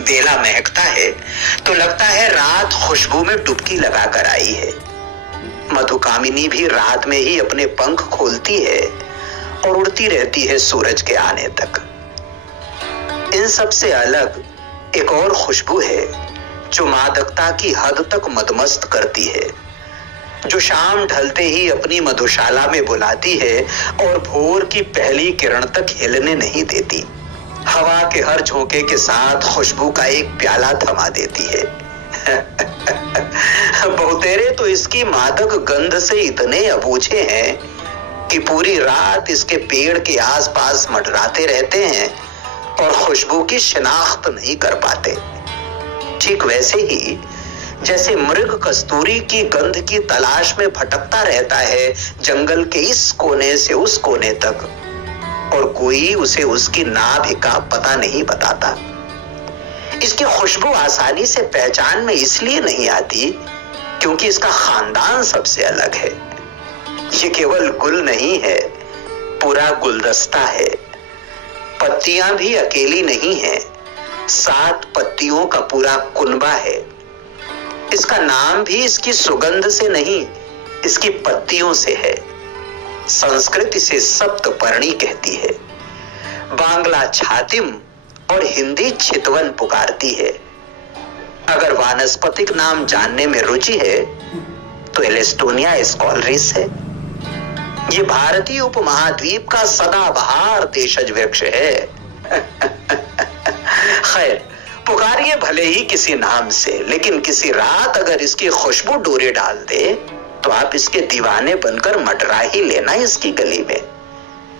बेला महकता है तो लगता है रात खुशबू में डुबकी लगाकर आई है। मधुकामिनी भी रात में ही अपने पंख खोलती है और उड़ती रहती है सूरज के आने तक। इन सब से अलग एक और खुशबू है जो मादकता की हद तक मदमस्त करती है, जो शाम ढलते ही अपनी मधुशाला में बुलाती है और भोर की पहली किरण तक हिलने नहीं देती। हवा के हर झोंके के साथ खुशबू का एक प्याला थमा देती है। बहुतेरे तो इसकी मादक गंध से इतने अबूझे हैं कि पूरी रात इसके पेड़ के आसपास मंडराते रहते हैं और खुशबू की शिनाख्त नहीं कर पाते। ठीक वैसे ही जैसे मृग कस्तूरी की गंध की तलाश में भटकता रहता है जंगल के इस कोने से उस कोने तक, और कोई उसे उसकी नाभि का पता नहीं बताता। इसकी खुशबू आसानी से पहचान में इसलिए नहीं आती क्योंकि इसका खानदान सबसे अलग है। ये केवल गुल नहीं है, पूरा गुलदस्ता है। पत्तियां भी अकेली नहीं है, 7 पत्तियों का पूरा कुनबा है। इसका नाम भी इसकी सुगंध से नहीं, इसकी पत्तियों से है। संस्कृत इसे सप्तपर्णी कहती है, बांग्ला छातिम और हिंदी चितवन पुकारती है। अगर वानस्पतिक नाम जानने में रुचि है तो एलेस्टोनिया स्कॉलरिस है। ये भारतीय उपमहाद्वीप का सदाबहार देशज वृक्ष है। खैर, पुकारिए भले ही किसी नाम से, लेकिन किसी रात अगर इसकी खुशबू डोरे डाल दे तो आप इसके दीवाने बनकर मटरा ही लेना इसकी गली में,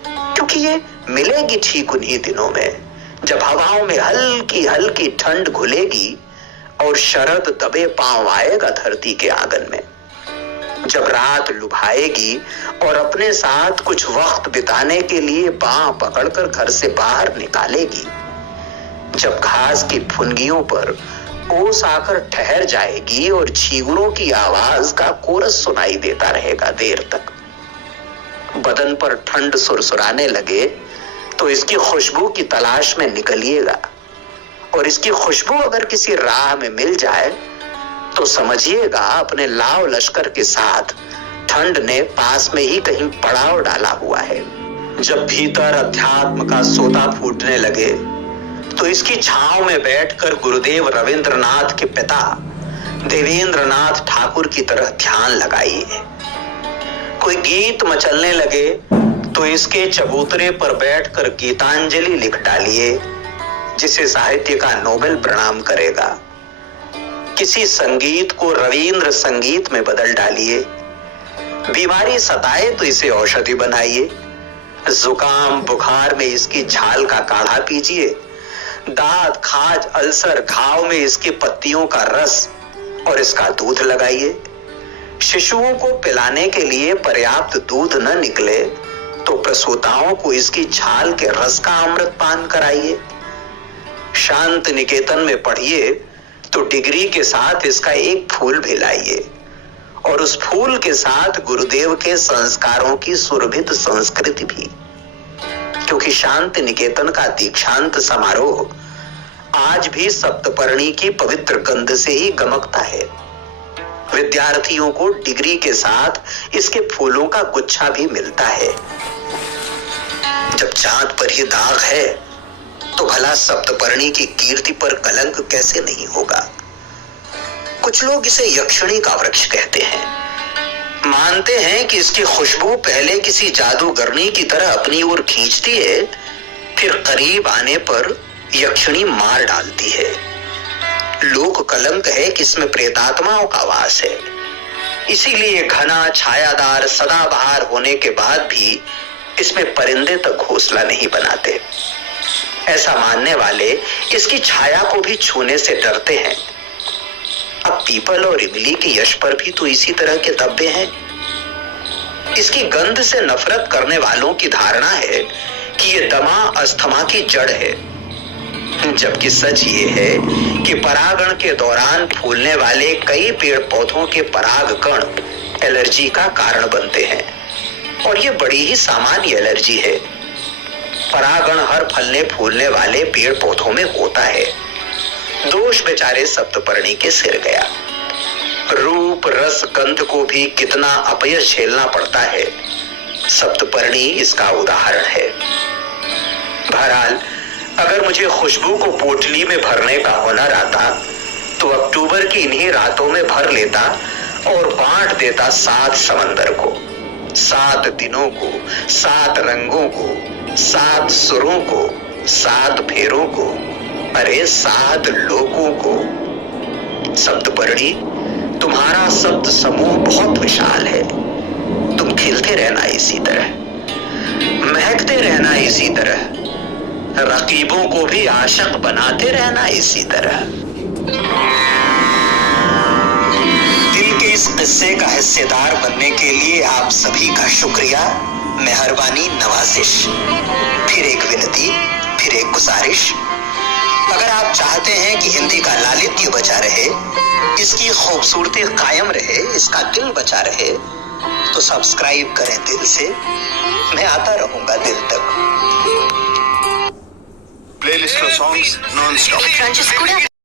क्योंकि ये मिलेगी ठीक उन्हीं दिनों में जब हवाओं में हल्की हल्की ठंड घुलेगी और शरद दबे पांव आएगा धरती के आंगन में। जब रात लुभाएगी और अपने साथ कुछ वक्त बिताने के लिए बांह पकड़कर घर से बाहर निकालेगी। जब घास की फुनगियों पर ओस आकर ठहर जाएगी और झींगुरों की आवाज का कोरस सुनाई देता रहेगा देर तक। बदन पर ठंड सुरसुराने लगे तो इसकी खुशबू की तलाश में निकलिएगा, और इसकी खुशबू अगर किसी राह में मिल जाए तो समझिएगा अपने लाव लश्कर के साथ ठंड ने पास में ही कहीं पड़ाव डाला हुआ है। जब भीतर अध्यात्म का सोता फूटने लगे तो इसकी छांव में बैठकर गुरुदेव रविंद्रनाथ के पिता देवेंद्रनाथ ठाकुर की तरह ध्यान लगाइए। कोई गीत मचलने लगे तो इसके चबूतरे पर बैठकर गीतांजलि लिख डालिए, जिसे साहित्य का नोबेल प्रणाम करेगा। किसी संगीत को रविंद्र संगीत में बदल डालिए। बीमारी सताए तो इसे औषधि बनाइए। जुकाम बुखार में इसकी झाल का काढ़ा पीजिए। दांत खाज अल्सर घाव में इसकी पत्तियों का रस और इसका दूध लगाइए। शिशुओं को पिलाने के लिए पर्याप्त दूध न निकले तो प्रसूताओं को इसकी छाल के रस का अमृत पान कराइए। शांत निकेतन में पढ़िए तो डिग्री के साथ इसका एक फूल भी लाइए, और उस फूल के साथ गुरुदेव के संस्कारों की सुरभित संस्कृति भी, क्योंकि शांति निकेतन का दीक्षांत समारोह आज भी सप्तपर्णी की पवित्र गंध से ही गमकता है। विद्यार्थियों को डिग्री के साथ इसके फूलों का गुच्छा भी मिलता है। जब चांद पर ही दाग है तो भला सप्तपर्णी की कीर्ति पर कलंक कैसे नहीं होगा। कुछ लोग इसे यक्षिणी का वृक्ष कहते हैं। मानते हैं कि इसकी खुशबू पहले किसी जादूगरनी की तरह अपनी ओर खींचती है, फिर करीब आने पर यक्षिणी मार डालती है। लोक कलंक है कि इसमें प्रेतात्माओं का वास है, इसीलिए घना छायादार सदाबहार होने के बाद भी इसमें परिंदे तक घोंसला नहीं बनाते। ऐसा मानने वाले इसकी छाया को भी छूने से डरते हैं। अब पीपल और इमली के यश पर भी तो इसी तरह के धब्बे हैं। इसकी गंध से नफरत करने वालों की धारणा है कि ये दमा अस्थमा की जड़ है, जबकि सच ये है कि परागण के दौरान फूलने वाले कई पेड़ पौधों के पराग कण एलर्जी का कारण बनते हैं, और ये बड़ी ही सामान्य एलर्जी है। परागण हर फलने फूलने वाले पेड़ पौधों में होता है। दोष बेचारे सप्तपर्णी के सिर गया। रूप रस गंध को भी कितना अपयश झेलना पड़ता है, सप्तपर्णी इसका उदाहरण है। बहरहाल अगर मुझे खुशबू को पोटली में भरने का हुनर आता तो अक्टूबर की इन्हीं रातों में भर लेता और बांट देता 7 समंदर को, 7 दिनों को, 7 रंगों को, 7 सुरों को, 7 फेरों को, अरे 7 लोगों को। सप्तपर्णी, तुम्हारा शब्द समूह बहुत विशाल है। तुम खिलते रहना इसी तरह, महकते रहना इसी तरह, रकीबों को भी आशिक बनाते रहना इसी तरह। दिल के इस किस्से का हिस्सेदार बनने के लिए आप सभी का शुक्रिया, मेहरबानी, नवाजिश। फिर एक विनती, फिर एक गुजारिश। अगर आप चाहते हैं कि हिंदी का लालित्य बचा रहे, इसकी खूबसूरती कायम रहे, इसका दिल बचा रहे, तो सब्सक्राइब करें दिल से। मैं आता रहूंगा दिल तक। Playlist songs non stop.